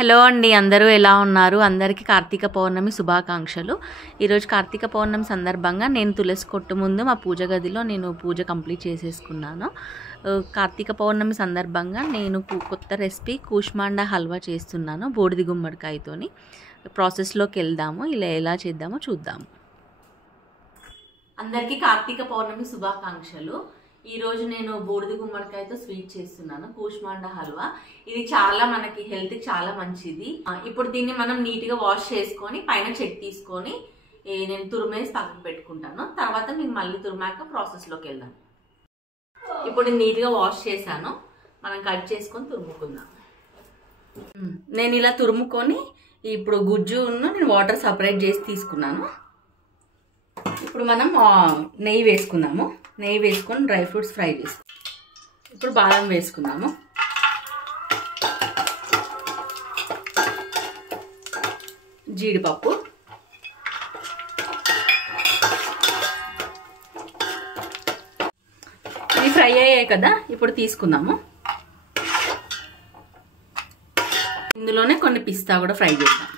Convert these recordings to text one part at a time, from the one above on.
Hello అండి, అందరూ ఎలా ఉన్నారు? అందరికీ కార్తీక పౌర్ణమి శుభాకాంక్షలు. ఈరోజు కార్తీక పౌర్ణమి సందర్భంగా నేను తులసి కొట్టు ముందు మా పూజ గదిలో నేను పూజ కంప్లీట్ చేసేసుకున్నాను. కార్తీక పౌర్ణమి సందర్భంగా నేను కొత్త రెసిపీ కూష్మాండా హల్వా చేస్తున్నాను బూడిద గుమ్మడికాయతోని. ప్రాసెస్లోకి వెళ్దాము, ఇలా ఎలా చేద్దామో చూద్దాము. అందరికీ కార్తీక పౌర్ణమి శుభాకాంక్షలు. ఈరోజు నేను బూడిద గుమ్మడికాయతో స్వీట్ చేస్తున్నాను, కూష్మాండా హల్వా. ఇది చాలా మనకి హెల్త్కి చాలా మంచిది. ఇప్పుడు దీన్ని మనం నీట్గా వాష్ చేసుకొని పైన చెక్ తీసుకొని నేను తురిమేసి పక్కకు పెట్టుకుంటాను. తర్వాత మీకు మళ్ళీ తురిమాక ప్రాసెస్లోకి వెళ్దాం. ఇప్పుడు నీట్గా వాష్ చేశాను, మనం కట్ చేసుకొని తురుముకుందాం. నేను ఇలా తురుముకొని ఇప్పుడు గుజ్జును నేను వాటర్ సపరేట్ చేసి తీసుకున్నాను. ఇప్పుడు మనం నెయ్యి వేసుకుందాము. నెయ్యి వేసుకొని డ్రై ఫ్రూట్స్ ఫ్రై చేసుకుందాం. ఇప్పుడు బాదం వేసుకుందాము. జీడిపప్పు, ఇవి ఫ్రై అయ్యాయి కదా, ఇప్పుడు తీసుకుందాము. ఇందులోనే కొన్ని పిస్తా కూడా ఫ్రై చేద్దాం.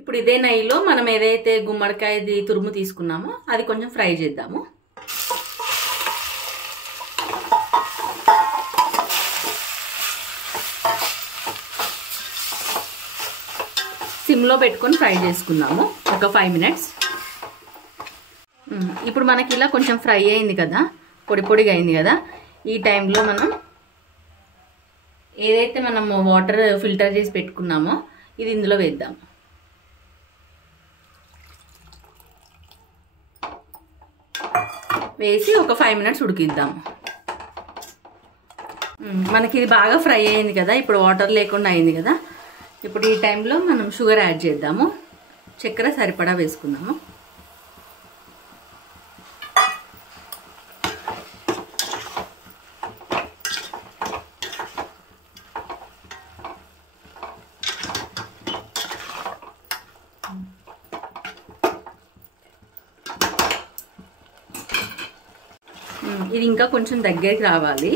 ఇప్పుడు ఇదే నెయ్యిలో మనం ఏదైతే గుమ్మడికాయది తురుము తీసుకున్నామో అది కొంచెం ఫ్రై చేద్దాము. సిమ్లో పెట్టుకొని ఫ్రై చేసుకుందాము ఒక 5 మినిట్స్. ఇప్పుడు మనకి ఇలా కొంచెం ఫ్రై అయింది కదా, పొడి పొడిగా అయింది కదా. ఈ టైంలో మనం ఏదైతే మనం వాటర్ ఫిల్టర్ చేసి పెట్టుకున్నామో ఇది ఇందులో వేద్దాం. వేసి ఒక 5 మినిట్స్ ఉడికిద్దాము. మనకి ఇది బాగా ఫ్రై అయింది కదా, ఇప్పుడు వాటర్ లేకుండా అయింది కదా. ఇప్పుడు ఈ టైంలో మనం షుగర్ యాడ్ చేద్దాము. చక్కెర సరిపడా వేసుకుందాము. ఇది ఇంకా కొంచెం దగ్గరికి రావాలి.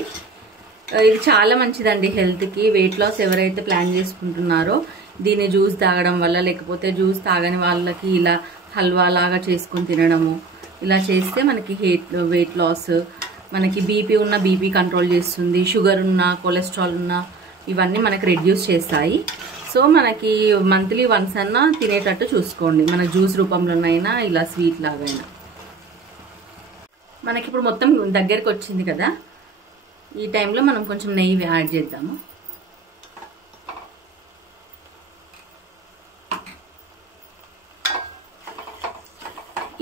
ఇది చాలా మంచిదండి హెల్త్కి. వెయిట్ లాస్ ఎవరైతే ప్లాన్ చేసుకుంటున్నారో దీన్ని జ్యూస్ తాగడం వల్ల, లేకపోతే జ్యూస్ తాగని వాళ్ళకి ఇలా హల్వా లాగా చేసుకుని తినడము, ఇలా చేస్తే మనకి వెయిట్ లాస్, మనకి బీపీ ఉన్న బీపీ కంట్రోల్ చేస్తుంది, షుగర్ ఉన్న, కొలెస్ట్రాల్ ఉన్న ఇవన్నీ మనకి రెడ్యూస్ చేస్తాయి. సో మనకి మంత్లీ వన్స్ అన్నా తినేటట్టు చూసుకోండి, మన జ్యూస్ రూపంలోనైనా ఇలా స్వీట్ లాగైనా. మనకి ఇప్పుడు మొత్తం దగ్గరికి వచ్చింది కదా, ఈ టైంలో మనం కొంచెం నెయ్యి యాడ్ చేద్దాము.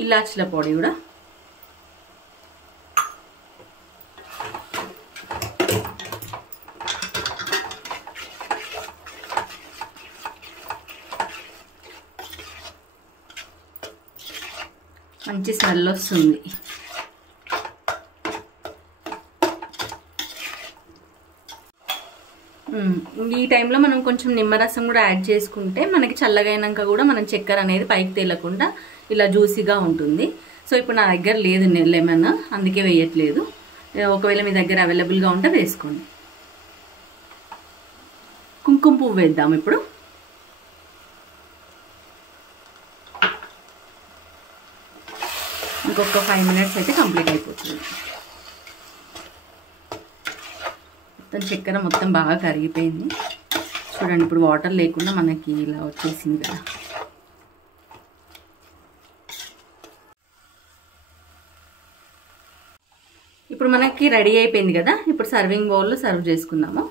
ఇలాచీల పొడి కూడా, మంచి స్మెల్ వస్తుంది. ఈ టైంలో మనం కొంచెం నిమ్మరసం కూడా యాడ్ చేసుకుంటే మనకి చల్లగైనాక కూడా మనం చక్కెర అనేది పైకి తేలకుండా ఇలా జ్యూసీగా ఉంటుంది. సో ఇప్పుడు నా దగ్గర లేదు లెమన్, అందుకే వేయట్లేదు. ఒకవేళ మీ దగ్గర అవైలబుల్గా ఉంటే వేసుకోండి. కుంకుమ పువ్వు వేద్దాం ఇప్పుడు. ఇంకొక 5 మినిట్స్ అయితే కంప్లీట్ అయిపోతుంది. మొత్తం చక్కెర మొత్తం బాగా కరిగిపోయింది చూడండి. ఇప్పుడు వాటర్ లేకుండా మనకి ఇలా వచ్చేసింది కదా. ఇప్పుడు మనకి రెడీ అయిపోయింది కదా. ఇప్పుడు సర్వింగ్ బౌల్లో సర్వ్ చేసుకుందాము.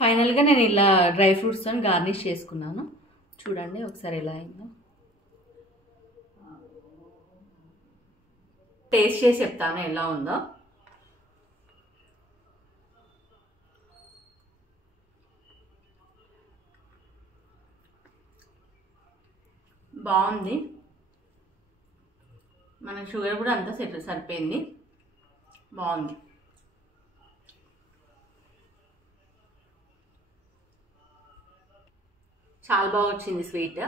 ఫైనల్గా నేను ఇలా డ్రై ఫ్రూట్స్తో గార్నిష్ చేసుకున్నాను. చూడండి ఒకసారి ఎలా అయిందో. టేస్ట్ చేసి చెప్తాను ఎలా ఉందో. బాగుంది. మన షుగర్ కూడా అంతా సరిపోయింది, బాగుంది. చాలా బాగా వచ్చింది స్వీట్.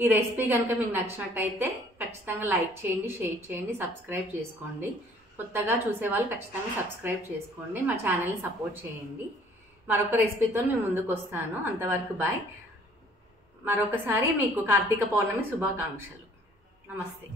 ఈ రెసిపీ కనుక మీకు నచ్చినట్టయితే ఖచ్చితంగా లైక్ చేయండి, షేర్ చేయండి, సబ్స్క్రైబ్ చేసుకోండి. కొత్తగా చూసేవాళ్ళు ఖచ్చితంగా సబ్స్క్రైబ్ చేసుకోండి. మా ఛానల్ని సపోర్ట్ చేయండి. మరొక రెసిపీతో మేము ముందుకు వస్తాను. అంతవరకు బాయ్. మరొకసారి మీకు కార్తీక పౌర్ణమి శుభాకాంక్షలు. నమస్తే.